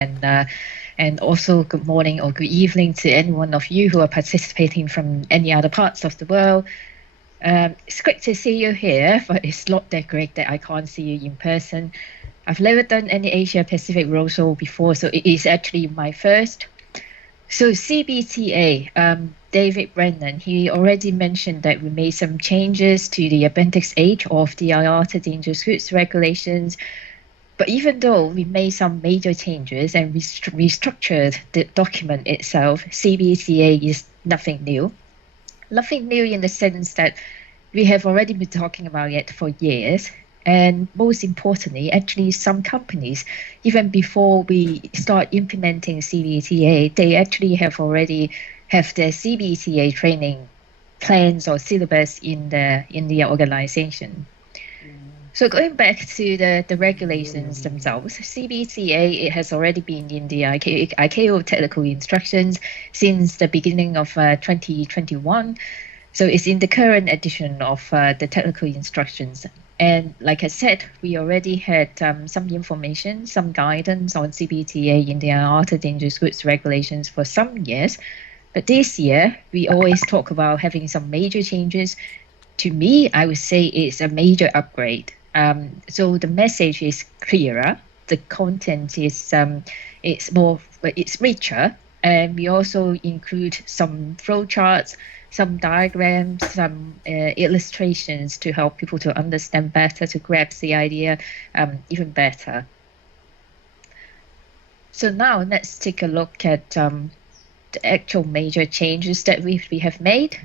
and also good morning or good evening to any one of you who are participating from any other parts of the world. It's great to see you here, but it's not that great that I can't see you in person. I've never done any Asia Pacific roadshow before, so it is actually my first. So CBTA, David Brennan, he already mentioned that we made some changes to the Appendix 8 of the IATA dangerous goods regulations. But even though we made some major changes and restructured the document itself, CBTA is nothing new. Nothing new in the sense that we have already been talking about it for years. And most importantly, actually some companies, even before we start implementing CBTA, they actually have already have their CBTA training plans or syllabus in the organization. So going back to the regulations themselves, CBTA, it has already been in the ICAO technical instructions since the beginning of 2021. So it's in the current edition of the technical instructions. And like I said, we already had some information, some guidance on CBTA in the IATA dangerous goods regulations for some years. But this year, we always talk about having some major changes. To me, I would say it's a major upgrade. So the message is clearer. The content is it's richer, and we also include some flowcharts, some diagrams, some illustrations to help people to understand better, to grasp the idea even better. So now let's take a look at the actual major changes that we have made.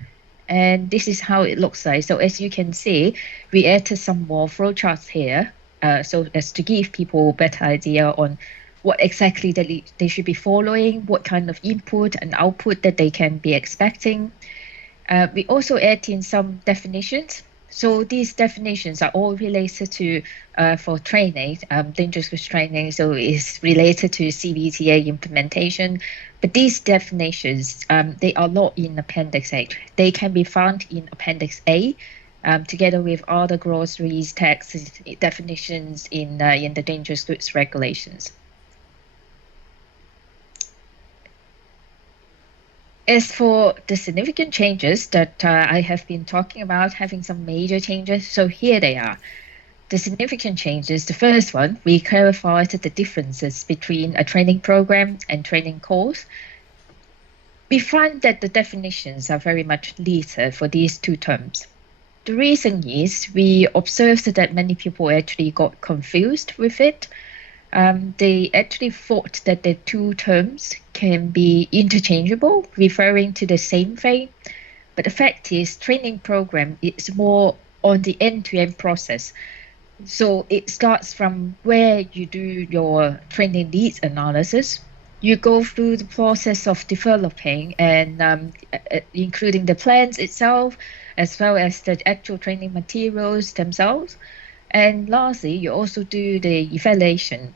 And this is how it looks like. So as you can see, we added some more flowcharts here, so as to give people a better idea on what exactly they should be following, what kind of input and output that they can be expecting. We also add in some definitions. So these definitions are all related to, for training, dangerous goods training, so it's related to CBTA implementation. But these definitions, they are not in Appendix 8. They can be found in Appendix A, together with other glossaries, texts, definitions in the dangerous goods regulations. As for the significant changes that I have been talking about, having some major changes, so here they are. The significant changes, the first one, we clarified the differences between a training program and training course. We find that the definitions are very much later for these two terms. The reason is we observed that many people actually got confused with it. They actually thought that the two terms can be interchangeable, referring to the same thing. But the fact is, training program is more on the end-to-end process. So it starts from where you do your training needs analysis. You go through the process of developing and including the plans itself, as well as the actual training materials themselves. And lastly, you also do the evaluation,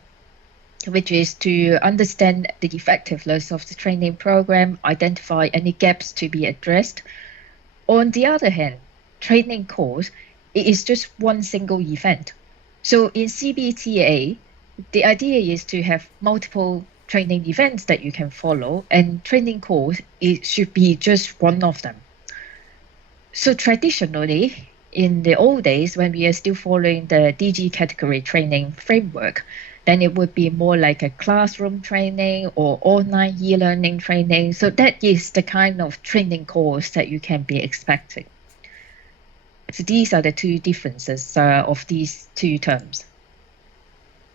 which is to understand the effectiveness of the training program, identify any gaps to be addressed. On the other hand, training course, it is just one single event. So in CBTA, the idea is to have multiple training events that you can follow, and training course, it should be just one of them. So traditionally, in the old days, when we are still following the DG category training framework, then it would be more like a classroom training or online e-learning training. So that is the kind of training course that you can be expecting. So these are the two differences of these two terms.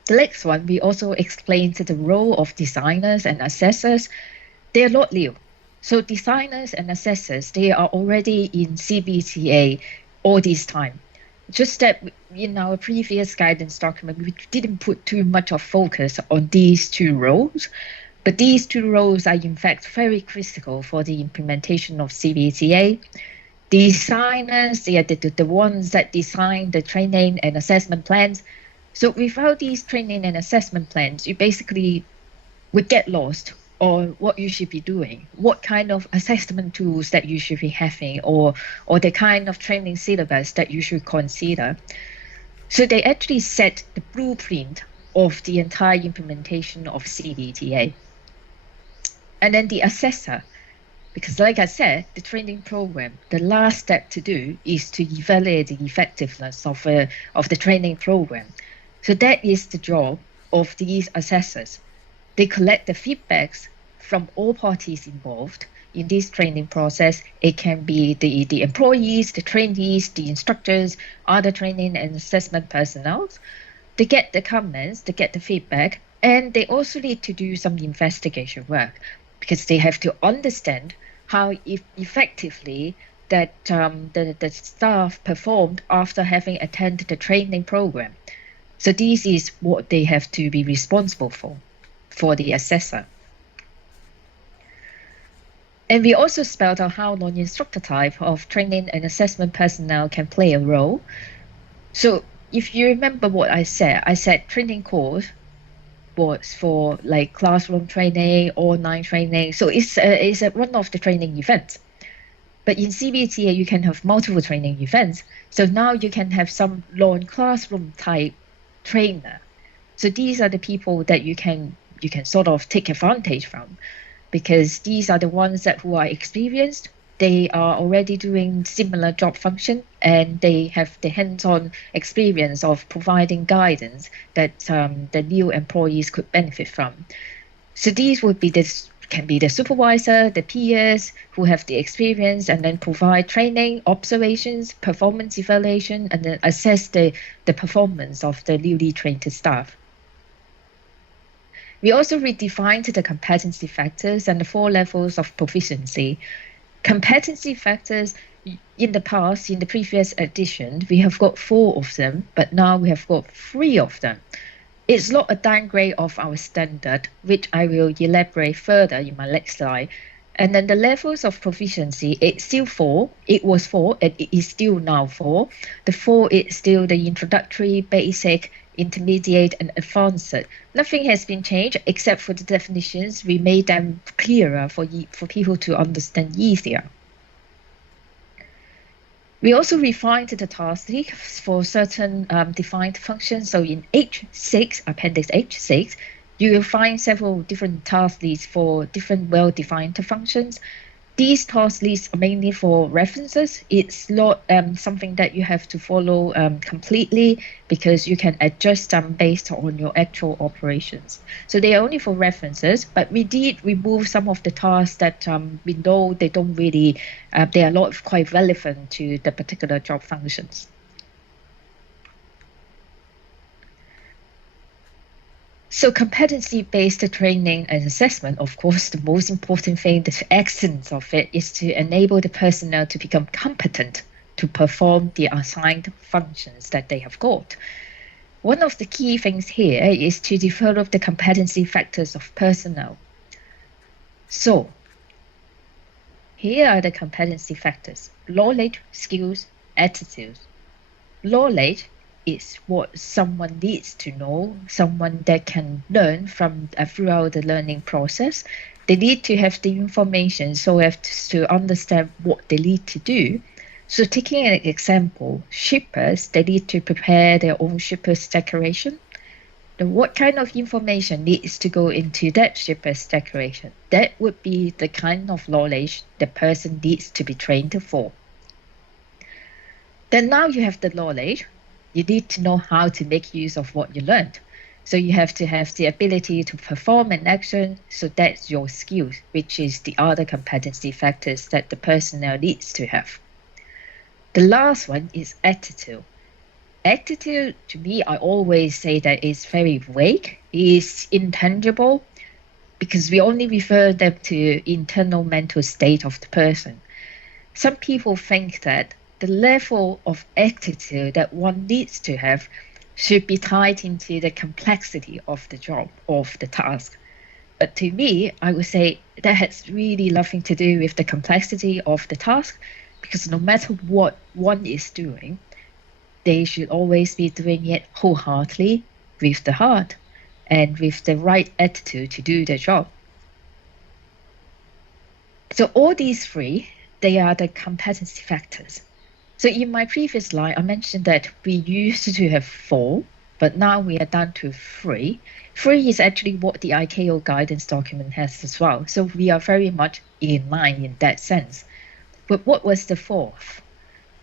The next one, we also explained the role of designers and assessors. They are not new. So designers and assessors, they are already in CBTA all this time. Just that in our previous guidance document, we didn't put too much of focus on these two roles. But these two roles are in fact very critical for the implementation of CBTA. Designers, they are the ones that design the training and assessment plans. So without these training and assessment plans, you basically would get lost on what you should be doing, what kind of assessment tools that you should be having, or the kind of training syllabus that you should consider. So they actually set the blueprint of the entire implementation of CBTA. And then the assessor, because like I said, the training program, the last step to do is to evaluate the effectiveness of the training program. So that is the job of these assessors. They collect the feedbacks from all parties involved in this training process. It can be the employees, the trainees, the instructors, other training and assessment personnel. They get the comments, they get the feedback, and they also need to do some investigation work because they have to understand how effectively that the staff performed after having attended the training program. So this is what they have to be responsible for the assessor. And we also spelled out how non-instructor type of training and assessment personnel can play a role. So if you remember what I said training course was for like classroom training, online training. So it's one of the training events. But in CBTA, you can have multiple training events. So now you can have some non-classroom type trainer. So these are the people that you can sort of take advantage from, because these are the ones who are experienced. They are already doing similar job function, and they have the hands-on experience of providing guidance that the new employees could benefit from. So these would be can be the supervisor, the peers who have the experience, and then provide training, observations, performance evaluation, and then assess the performance of the newly trained staff. We also redefined the competency factors and the 4 levels of proficiency. Competency factors in the past, in the previous edition, we have got 4 of them, but now we have got 3 of them. It's not a downgrade of our standard, which I will elaborate further in my next slide. And then the levels of proficiency, it's still 4. It was 4, and it is still now 4. The 4 is still the introductory, basic, intermediate, and advanced. Nothing has been changed except for the definitions. We made them clearer for people to understand easier. We also refined the task list for certain defined functions. So in H6, Appendix H6, you will find several different task lists for different well-defined functions. These task lists are mainly for references. It's not something that you have to follow completely, because you can adjust them based on your actual operations. So they are only for references, but we did remove some of the tasks that we know they don't really, they are not quite relevant to the particular job functions. So competency-based training and assessment, of course, the most important thing, the essence of it, is to enable the personnel to become competent to perform the assigned functions that they have got. One of the key things here is to develop the competency factors of personnel. So here are the competency factors: knowledge, skills, attitudes. Knowledge is what someone needs to know, someone that can learn from throughout the learning process. They need to have the information so as to understand what they need to do. So taking an example, shippers, they need to prepare their own shipper's declaration. Then what kind of information needs to go into that shipper's declaration? That would be the kind of knowledge the person needs to be trained for. Then now you have the knowledge, you need to know how to make use of what you learned. So you have to have the ability to perform an action. So that's your skills, which is the other competency factors that the personnel needs to have. The last one is attitude. Attitude, to me, I always say that it's very vague, it's intangible, because we only refer them to internal mental state of the person. Some people think that the level of attitude that one needs to have should be tied into the complexity of the job, of the task. But to me, I would say that has really nothing to do with the complexity of the task, because no matter what one is doing, they should always be doing it wholeheartedly, with the heart, and with the right attitude to do the job. So all these 3, they are the competency factors. So in my previous slide, I mentioned that we used to have 4, but now we are down to 3. 3 is actually what the ICAO guidance document has as well. So we are very much in line in that sense. But what was the 4th?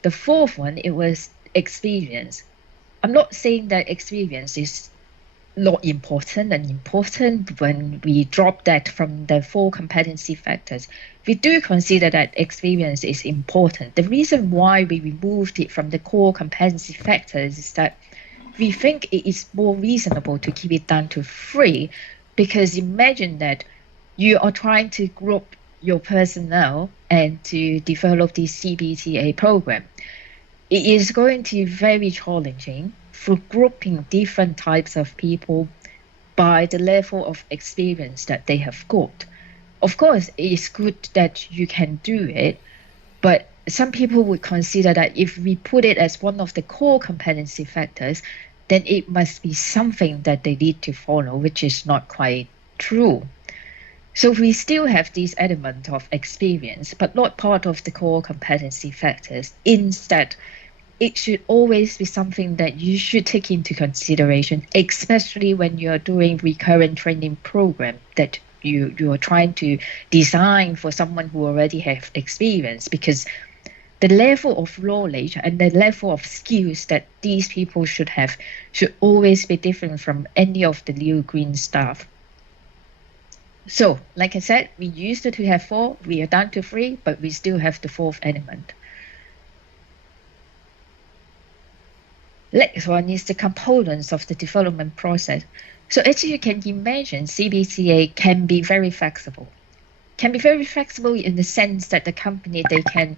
The 4th one, it was experience. I'm not saying that experience is not important and important when we drop that from the 4 competency factors. We do consider that experience is important. The reason why we removed it from the core competency factors is that we think it is more reasonable to keep it down to 3, because imagine that you are trying to group your personnel and to develop this CBTA program. It is going to be very challenging for grouping different types of people by the level of experience that they have got. Of course, it is good that you can do it, but some people would consider that if we put it as one of the core competency factors, then it must be something that they need to follow, which is not quite true. So we still have this element of experience, but not part of the core competency factors. Instead, it should always be something that you should take into consideration, especially when you're doing recurrent training program that you are trying to design for someone who already have experience, because the level of knowledge and the level of skills that these people should have should always be different from any of the new green staff. So, like I said, we used to have 4, we are down to 3, but we still have the 4th element. Next one is the components of the development process. So as you can imagine, CBTA can be very flexible. Can be very flexible in the sense that the company, they can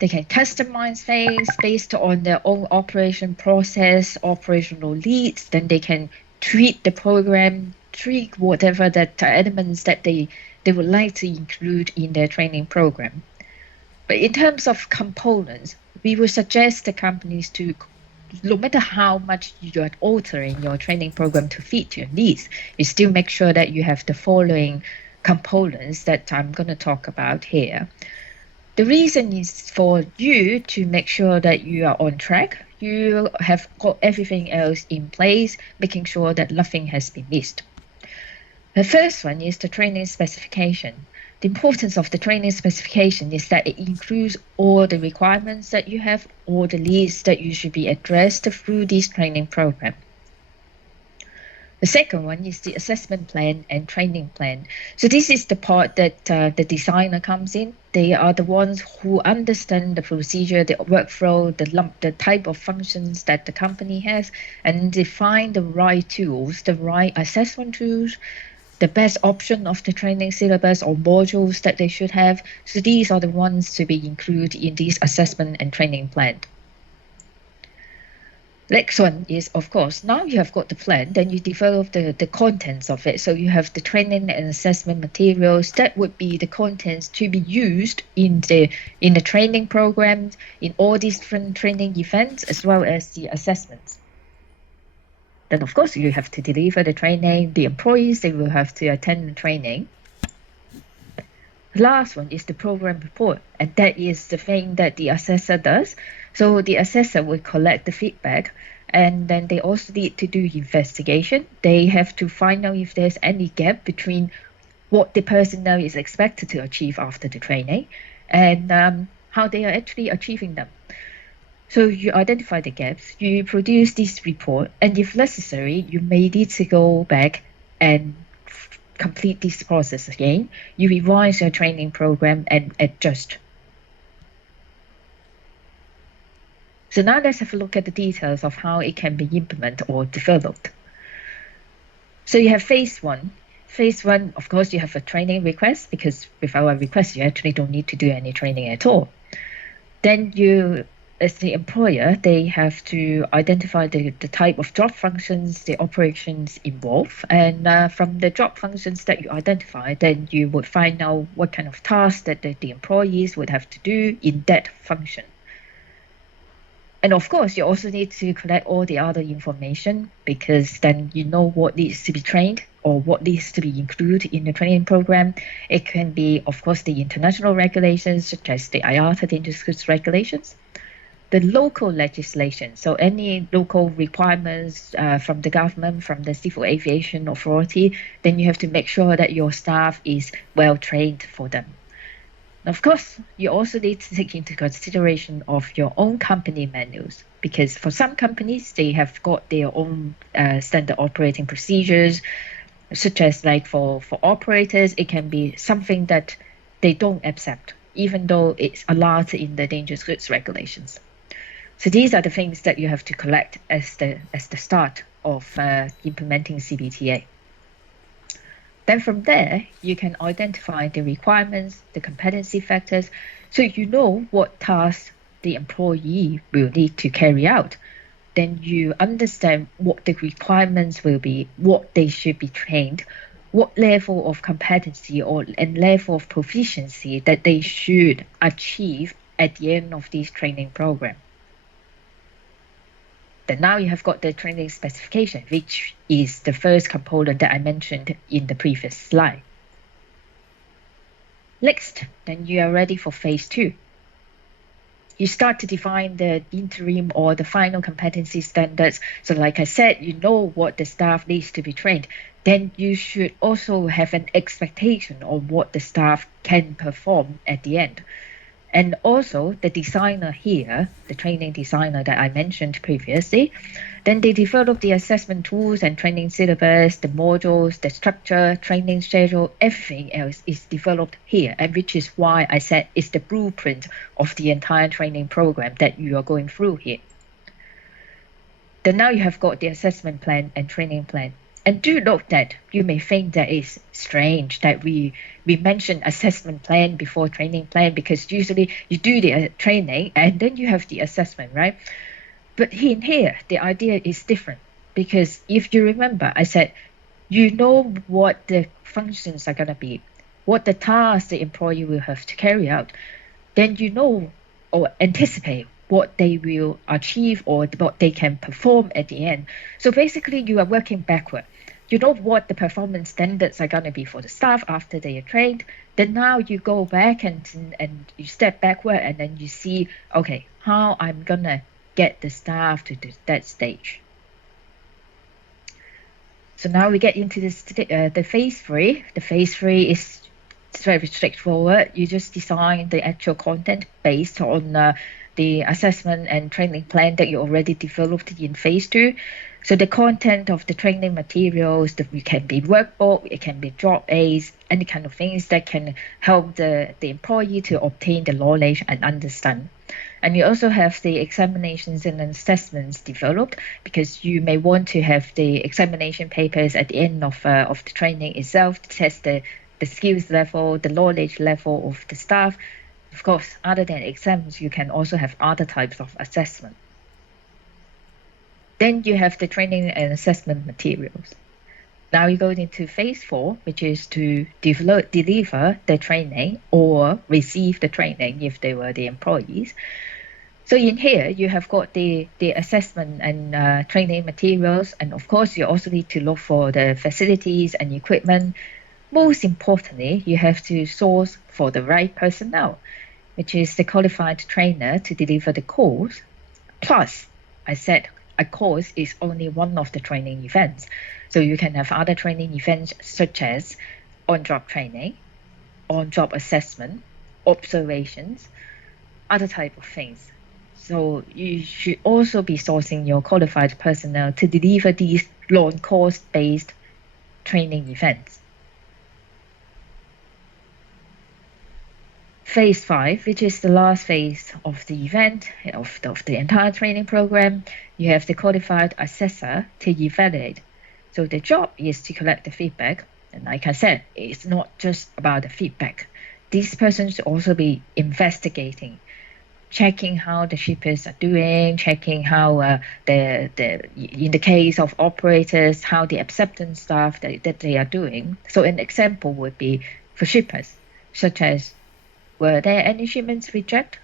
customize things based on their own operation process, operational needs. Then they can tweak the program, tweak whatever that elements that they would like to include in their training program. But in terms of components, we would suggest the companies to, no matter how much you are altering your training program to fit your needs, you still make sure that you have the following components that I'm going to talk about here. The reason is for you to make sure that you are on track. You have got everything else in place, making sure that nothing has been missed. The first one is the training specification. The importance of the training specification is that it includes all the requirements that you have, all the needs that you should be addressed through this training program. The second one is the assessment plan and training plan. So this is the part that the designer comes in. They are the ones who understand the procedure, the workflow, the type of functions that the company has, and define the right tools, the right assessment tools, the best option of the training syllabus or modules that they should have. So these are the ones to be included in this assessment and training plan. Next one is, of course, now you have got the plan, then you develop the contents of it. So you have the training and assessment materials. That would be the contents to be used in the training programs, in all these different training events, as well as the assessments. Then, of course, you have to deliver the training. The employees, they will have to attend the training. The last one is the program report, and that is the thing that the assessor does. So the assessor will collect the feedback, and then they also need to do investigation. They have to find out if there's any gap between what the personnel is expected to achieve after the training and how they are actually achieving them. So you identify the gaps, you produce this report, and if necessary, you may need to go back and complete this process again. You revise your training program and adjust. So now let's have a look at the details of how it can be implemented or developed. So you have phase 1. Phase 1, of course, you have a training request, because without a request, you actually don't need to do any training at all. Then you, as the employer, they have to identify the type of job functions, the operations involved. And from the job functions that you identify, then you would find out what kind of tasks that the employees would have to do in that function. And of course, you also need to collect all the other information, because then you know what needs to be trained or what needs to be included in the training program. It can be, of course, the international regulations, such as the IATA, the industry regulations. the local legislation, so any local requirements from the government, from the Civil Aviation Authority, then you have to make sure that your staff is well trained for them. Of course, you also need to take into consideration of your own company manuals, because for some companies, they have got their own standard operating procedures, such as like for operators, it can be something that they don't accept, even though it's allowed in the dangerous goods regulations. So these are the things that you have to collect as the start of implementing CBTA. Then from there, you can identify the requirements, the competency factors, so you know what tasks the employee will need to carry out. Then you understand what the requirements will be, what they should be trained, what level of competency and level of proficiency that they should achieve at the end of this training program. Then now you have got the training specification, which is the first component that I mentioned in the previous slide. Next, then you are ready for phase 2. You start to define the interim or the final competency standards. So like I said, you know what the staff needs to be trained. Then you should also have an expectation of what the staff can perform at the end. And also the designer here, the training designer that I mentioned previously, then they develop the assessment tools and training syllabus, the modules, the structure, training schedule, everything else is developed here, and which is why I said it's the blueprint of the entire training program that you are going through here. Then now you have got the assessment plan and training plan. And do note that you may think that it's strange that we mention assessment plan before training plan, because usually you do the training and then you have the assessment, right? But in here, the idea is different, because if you remember, I said, you know what the functions are going to be, what the tasks the employee will have to carry out, then you know or anticipate what they will achieve or what they can perform at the end. So basically, you are working backward. You know what the performance standards are going to be for the staff after they are trained. Then now you go back and you step backward, and then you see, okay, how I'm going to get the staff to that stage. So now we get into the phase 3. The phase 3 is very straightforward. You just design the actual content based on the assessment and training plan that you already developed in phase 2. So the content of the training materials, it can be workbook, it can be job aids, any kind of things that can help the employee to obtain the knowledge and understand. And you also have the examinations and assessments developed, because you may want to have the examination papers at the end of the training itself to test the skills level, the knowledge level of the staff. Of course, other than exams, you can also have other types of assessment. Then you have the training and assessment materials. Now you go into phase 4, which is to deliver the training or receive the training if they were the employees. So in here, you have got the assessment and training materials. And of course, you also need to look for the facilities and equipment. Most importantly, you have to source for the right personnel, which is the qualified trainer to deliver the course. Plus, I said a course is only one of the training events. So you can have other training events such as on-job training, on-job assessment, observations, other type of things. So you should also be sourcing your qualified personnel to deliver these long course-based training events. Phase 5, which is the last phase of the event, of the entire training program, you have the qualified assessor to evaluate. So the job is to collect the feedback. And like I said, it's not just about the feedback. These persons should also be investigating, checking how the shippers are doing, checking how in the case of operators, how the acceptance staff that they are doing. So an example would be for shippers, such as, were there any shipments rejected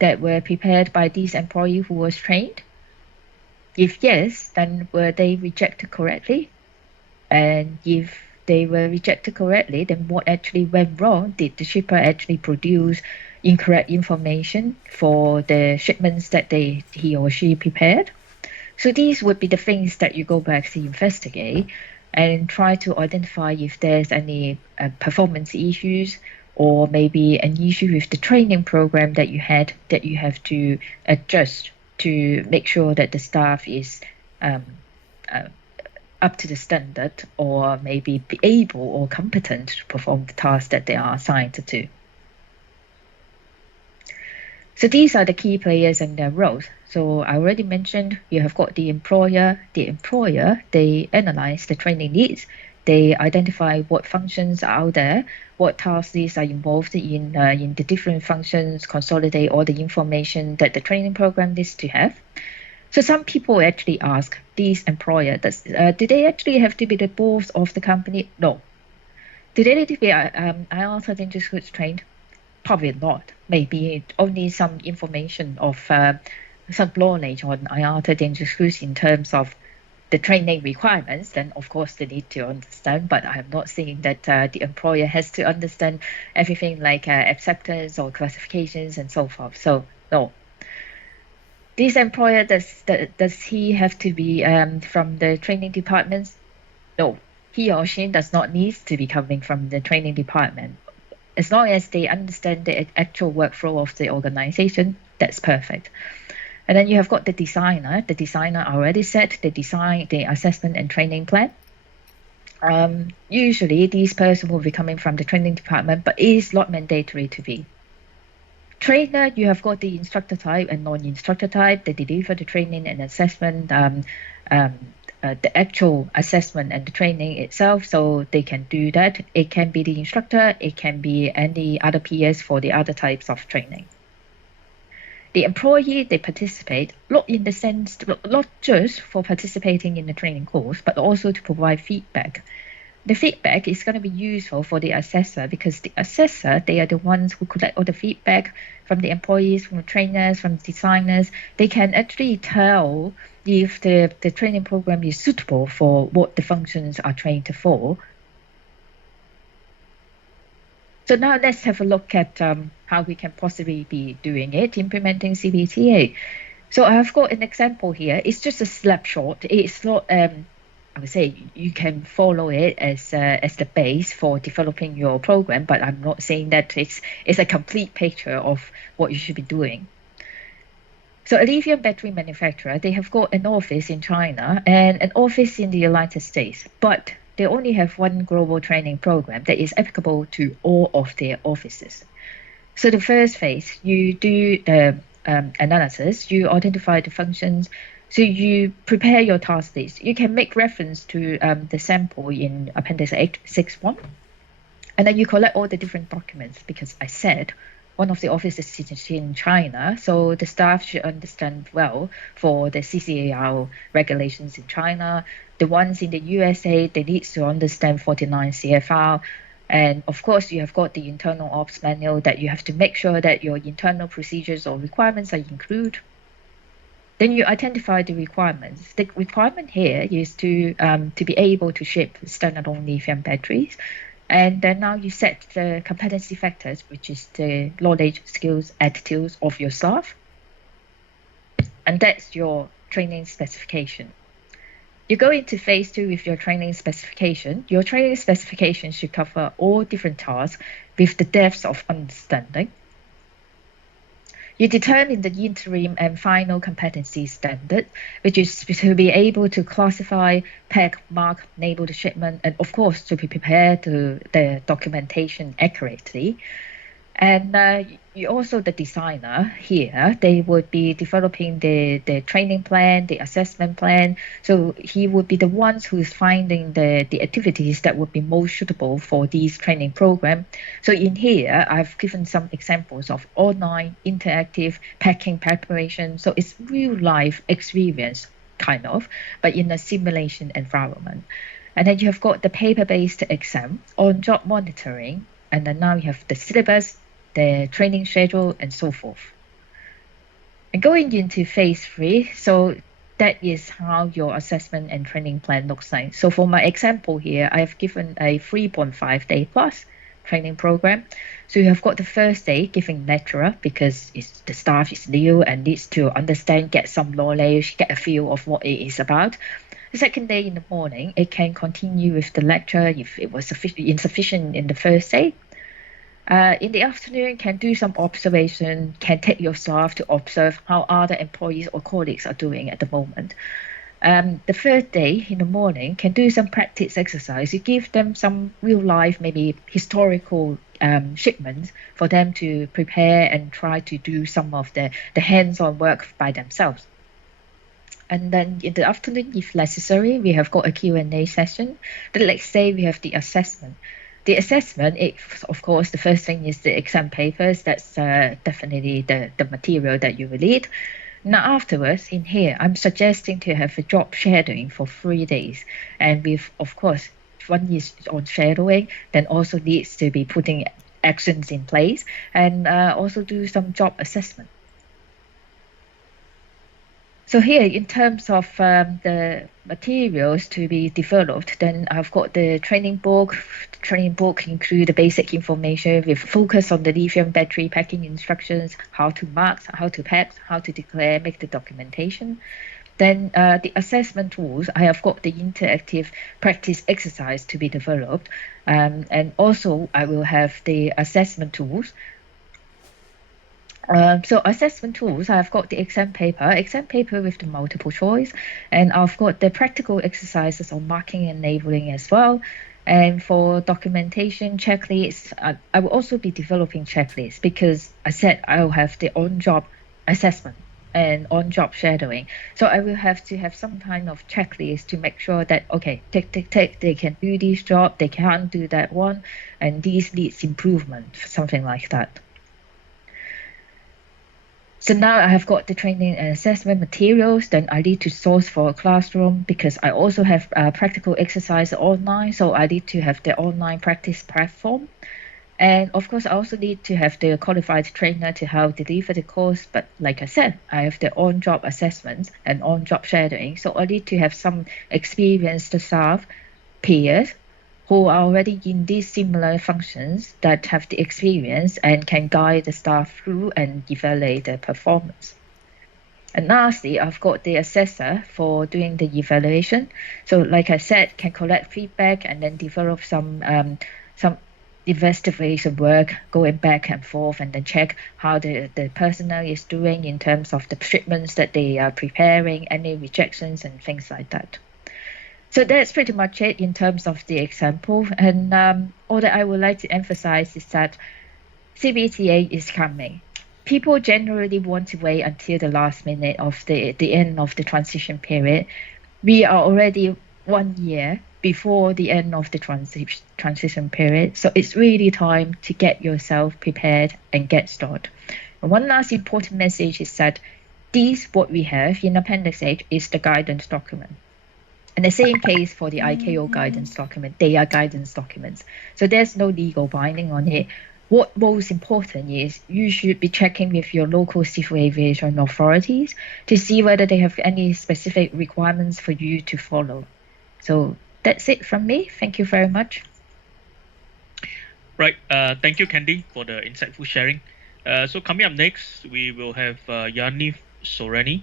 that were prepared by this employee who was trained? If yes, then were they rejected correctly? And if they were rejected correctly, then what actually went wrong? Did the shipper actually produce incorrect information for the shipments that he or she prepared. So these would be the things that you go back to investigate and try to identify if there's any performance issues or maybe an issue with the training program that you had that you have to adjust to make sure that the staff is up to the standard or maybe be able or competent to perform the tasks that they are assigned to do. So these are the key players and their roles. So I already mentioned you have got the employer. The employer, they analyze the training needs. They identify what functions are out there, what tasks are involved in the different functions, consolidate all the information that the training program needs to have. So some people actually ask these employer, do they actually have to be the boss of the company? No. Do they need to be IATA Dangerous Goods trained? Probably not. Maybe only some information of some knowledge on IATA Dangerous Goods in terms of the training requirements, then of course they need to understand, but I'm not saying that the employer has to understand everything like acceptance or classifications and so forth. So no. This employer, does he have to be from the training departments? No. He or she does not need to be coming from the training department. As long as they understand the actual workflow of the organization, that's perfect. And then you have got the designer. The designer already set the design, the assessment and training plan. Usually this person will be coming from the training department, but it is not mandatory to be. Trainer, you have got the instructor type and non-instructor type. They deliver the training and assessment, the actual assessment and the training itself, so they can do that. It can be the instructor, it can be any other PS for the other types of training. The employee, they participate, not in the sense, not just for participating in the training course, but also to provide feedback. The feedback is going to be useful for the assessor because the assessor, they are the ones who collect all the feedback from the employees, from the trainers, from the designers. They can actually tell if the training program is suitable for what the functions are trained for. So now let's have a look at how we can possibly be doing it, implementing CBTA. So I've got an example here. It's just a snapshot. It's not, I would say you can follow it as the base for developing your program, but I'm not saying that it's a complete picture of what you should be doing. So a lithium battery manufacturer, they have got an office in China and an office in the United States, but they only have one global training program that is applicable to all of their offices. So the first phase, you do the analysis, you identify the functions, so you prepare your task list. You can make reference to the sample in Appendix 6.1, and then you collect all the different documents because I said one of the offices is in China, so the staff should understand well for the CCAR regulations in China. The ones in the USA, they need to understand 49 CFR. And of course, you have got the internal ops manual that you have to make sure that your internal procedures or requirements are included. Then you identify the requirements. The requirement here is to be able to ship standalone lithium batteries. And then now you set the competency factors, which is the knowledge, skills, attitudes of your staff. And that's your training specification. You go into phase 2 with your training specification. Your training specification should cover all different tasks with the depth of understanding. You determine the interim and final competency standard, which is to be able to classify, pack, mark, label the shipment, and of course to be prepared to the documentation accurately. And you also, the designer here, they would be developing the training plan, the assessment plan. So he would be the ones who is finding the activities that would be most suitable for this training program. So in here, I've given some examples of online, interactive, packing preparation. So it's real life experience, kind of, but in a simulation environment. And then you have got the paper-based exam, on-job monitoring, and then now you have the syllabus, the training schedule, and so forth. And going into phase 3, so that is how your assessment and training plan looks like. So for my example here, I have given a 3.5 day plus, training program. So you have got the first day giving lecture because the staff is new and needs to understand, get some knowledge, get a feel of what it is about. The second day in the morning, it can continue with the lecture if it was insufficient in the first day. In the afternoon, can do some observation, can take your staff to observe how other employees or colleagues are doing at the moment. The third day in the morning, can do some practice exercise. You give them some real life, maybe historical shipments for them to prepare and try to do some of the hands-on work by themselves. And then in the afternoon, if necessary, we have got a Q&A session. The next day, we have the assessment. The assessment, of course, the first thing is the exam papers. That's definitely the material that you will need. Now, afterwards, in here, I'm suggesting to have a job shadowing for 3 days. And with, of course, if one is on shadowing, then also needs to be putting actions in place and also do some job assessment. So here, in terms of the materials to be developed, then I've got the training book. The training book includes the basic information with focus on the lithium battery packing instructions, how to mark, how to pack, how to declare, make the documentation. Then the assessment tools, I have got the interactive practice exercise to be developed. And also I will have the assessment tools. So assessment tools, I've got the exam paper with the multiple choice, and I've got the practical exercises on marking and labeling as well. And for documentation checklists, I will also be developing checklists because I said I'll have the on-job assessment and on-job shadowing. So I will have to have some kind of checklist to make sure that, okay, tick, they can do this job, they can't do that one, and these needs improvement, something like that. So now I have got the training and assessment materials, then I need to source for a classroom because I also have practical exercise online. So I need to have the online practice platform. And of course, I also need to have the qualified trainer to help deliver the course. But like I said, I have the on-job assessments and on-job shadowing. So I need to have some experienced staff, peers, who are already in these similar functions that have the experience and can guide the staff through and evaluate their performance. And lastly, I've got the assessor for doing the evaluation. So like I said, can collect feedback and then develop some investigation work, going back and forth and then check how the personnel is doing in terms of the shipments that they are preparing, any rejections and things like that. So that's pretty much it in terms of the example. And all that I would like to emphasize is that CBTA is coming. People generally want to wait until the last minute of the end of the transition period. We are already 1 year before the end of the transition period. So it's really time to get yourself prepared and get started. And one last important message is that what we have in Appendix H is the guidance document. And the same case for the ICAO guidance document. They are guidance documents. So there's no legal binding on it. What most important is you should be checking with your local civil aviation authorities to see whether they have any specific requirements for you to follow. So that's it from me. Thank you very much. Right. Thank you, Candy, for the insightful sharing. So coming up next, we will have Yanif Sorani.